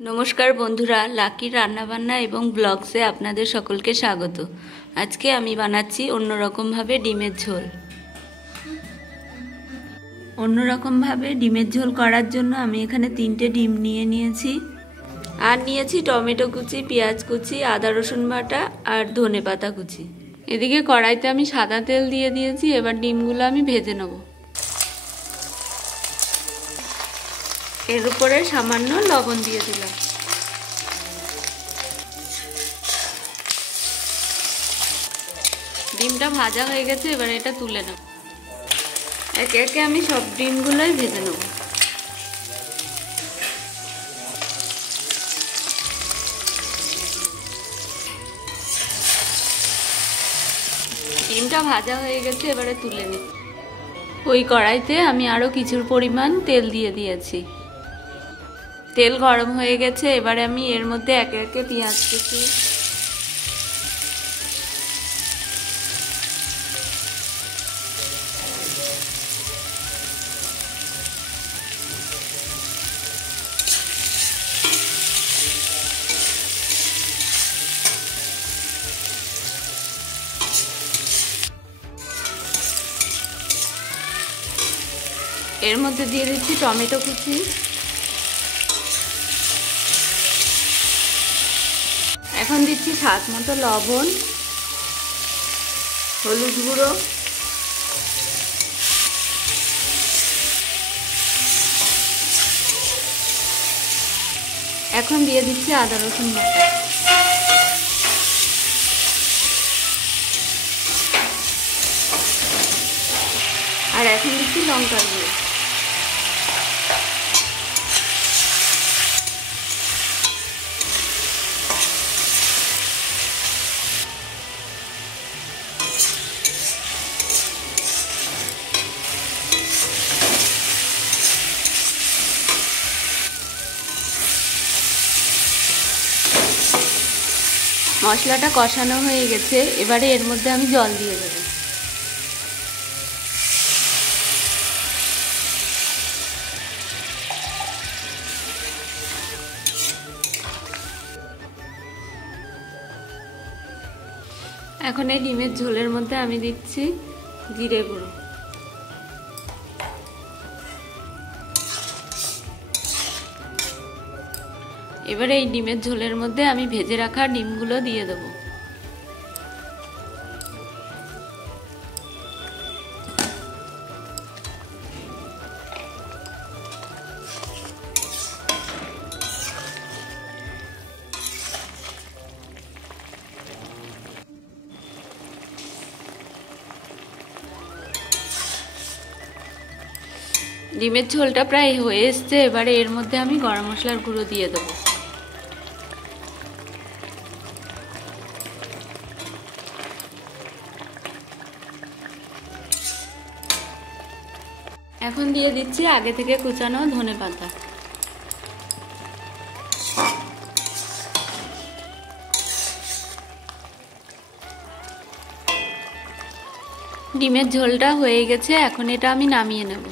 নমস্কার বন্ধুরা, লাকির রান্নাবান্না এবং ব্লগসে আপনাদের সকলকে স্বাগত। আজকে আমি বানাচ্ছি অন্যরকমভাবে ডিমের ঝোল। অন্যরকমভাবে ডিমের ঝোল করার জন্য আমি এখানে 3টে ডিম নিয়েছি আর নিয়েছি টমেটো কুচি, পেঁয়াজ কুচি, আদা রসুন বাটা আর ধনেপাতা কুচি। এদিকে কড়াইতে আমি সাদা তেল দিয়ে দিয়েছি। এবার ডিমগুলো আমি ভেজে নেব। এর উপরে সামান্য লবণ দিয়ে দিলাম। ডিমটা ভাজা হয়ে গেছে, এবার এটা তুলে নেব। একে একে আমি সব ডিমগুলোই ভেজে নেব। ডিমটা ভাজা হয়ে গেছে, এবারে তুলে নিই। ওই কড়াইতে আমি আরো কিছুর পরিমাণ তেল দিয়ে দিয়েছি। তেল গরম হয়ে গেছে, এবারে আমি এর মধ্যে একে একে পেঁয়াজ কুচি, এর মধ্যে দিয়ে দিচ্ছি টমেটো কুচি, এখন দিচ্ছি স্বাদ মতো লবণ, হলুদ গুঁড়ো, এখন দিয়ে দিচ্ছি আদা রসুন বাটা, আর এখন দিচ্ছি লঙ্কার গুঁড়ো। মশলাটা কষানো হয়ে গেছে, এবারে এর মধ্যে আমি জল দিয়ে দেব। এখন এই ডিমের ঝোলের মধ্যে আমি দিচ্ছি জিরে গুঁড়ো, এবারে এই ডিমের ঝোলের মধ্যে আমি ভেজে রাখা ডিমগুলো দিয়ে দেব। ডিমের ঝোলটা প্রায় হয়ে এসছে, এবারে এর মধ্যে আমি গরম মশলার গুঁড়ো দিয়ে দেবো। এখন দিয়ে দিচ্ছি আগে থেকে কুচানো ধনেপাতা। ডিমের ঝোলটা হয়ে গেছে, এখন এটা আমি নামিয়ে নেব।